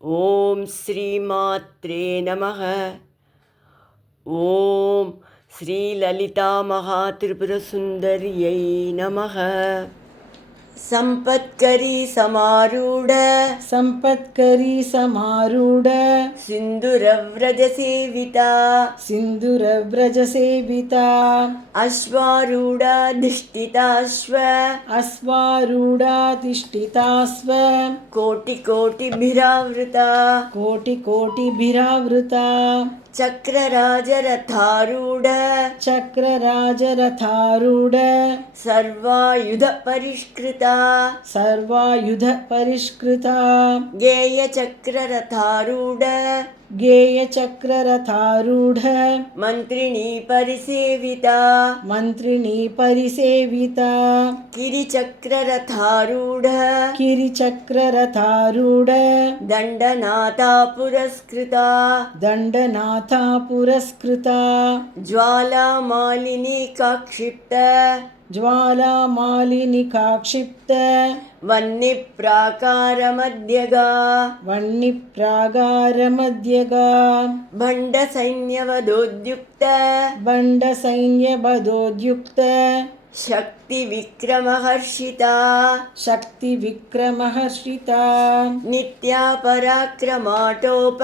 ఓం శ్రీమాత్రే నమః. ఓం శ్రీ లలితా మహాత్రిపురసుందర్యై నమః. సంపత్కరీ సమారూఢ సింధురవ్రజ సేవిత అశ్వారూఢాధిష్ఠితాశ్వ కోటి కోటిభిరావృత చక్రరాజరథారూఢ సర్వాయుధ పరిష్కృత గేయచక్రరథారూఢ మంత్రిణీ పరిసేవిత కిరిచక్రరథారూఢ దండనాథా పురస్కృత జ్వాలామాలిని కాక్షిప్త వన్నిప్రాకారమధ్యగా బండ సైన్యవదోద్యుక్త శక్తి విక్రమహర్షిత నిత్యా పరాక్రమాటోప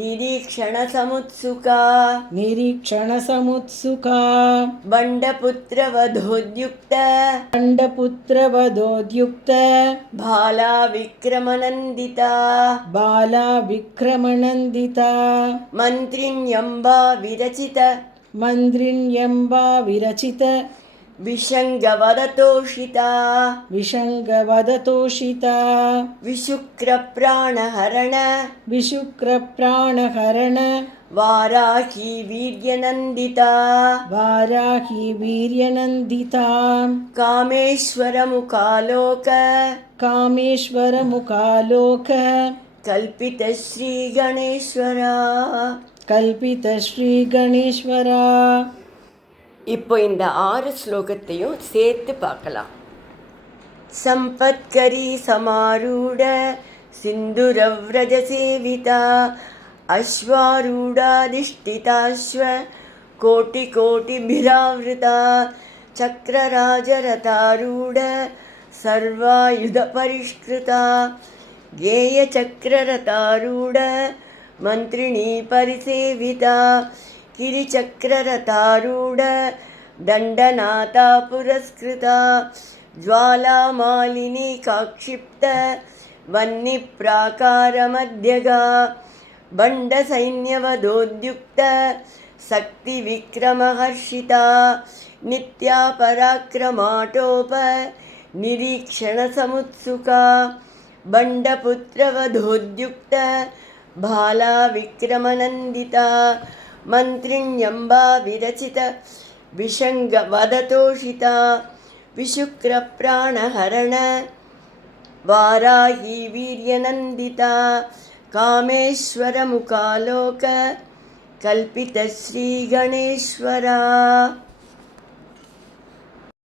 నిరీక్షణ సముత్సుక బండపుత్రవధోద్యుక్త బాలా విక్రమనందిత మంత్రిణ్యంబా విరచిత విషంగవదతోషిత విశుక్రప్రాణహరణ వారాహి వీర్యనందిత కామేశ్వరముఖాలోక కల్పిత శ్రీ கணேஸ்வரா. இப்போ இந்த 6 ஸ்லோகத்தையும் சேர்த்து பார்க்கலாம். சம்பத்கரி சமாரூட சிந்துரவ்ரஜ சேவிதா அஸ்வாரூடாதிஷ்டிதாஸ்வ கோட்டி கோட்டிபிராவிருதா சக்ரராஜரதாரூட சர்வாயுத பரிஷ்கிருதா கேயசக்ரரதாரூட మంత్రిణీ పరిసేవిత కిరిచక్రరథారూఢ దండనాథా పురస్కృత జ్వాలామాలిని కాక్షిప్త వన్నిప్రాకారమధ్యగా బండ సైన్యవదోద్యుక్త శక్తి విక్రమహర్షిత నిత్యా పరాక్రమాటోప నిరీక్షణ సముత్సుక బండపుత్రవధోద్యుక్త బాలా విక్రమనందిత మంత్రిణ్యంబా విరచిత విషంగవదతోషిత విశుక్రప్రాణహరణ వారాహి వీర్యనందిత కామేశ్వరముఖాలోక కల్పిత శ్రీ గణేశ్వరా.